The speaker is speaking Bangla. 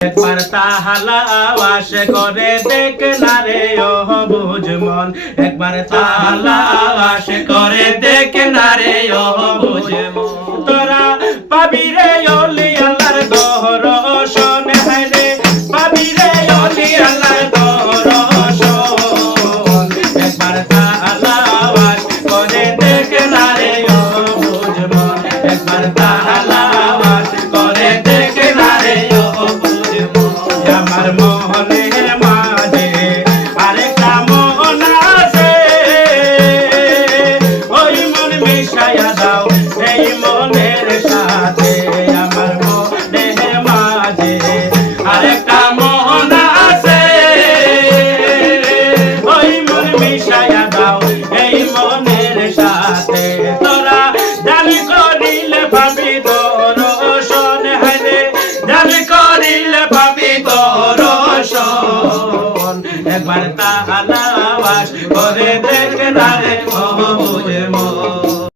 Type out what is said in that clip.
একবার তাহালা আওয়াজ করে দেখ না রে ও বুঝ মন, একবার তাহালা আওয়াজ করে দেখ না রে ও বুঝ মন। তোরা পাবি রে ওলি আল্লাহর দর্শন, হায় রে পাবি রে ওলি আল্লাহর দর্শন। একবার তাহালা আওয়াজ করে দেখ না রে ও বুঝ মন, একবার তাহালা আওয়াজ করে দেখ না রে ও বুঝ মন। আমার মনের মাঝে আরেকটা মন আছে, ওই মন মিশাইয়া দাও এই মনের সাথে। আমার মনের মাঝে আরেকটা মন আছে, ওই মন মিশাইয়া দাও এই মনের সাথে। তোরা দাবি করিলে ভাবি দর্শন, হায় দাবি করিলে ভাবি দর্শন। একবার তাহালা আওয়াজ করে দেখ না রে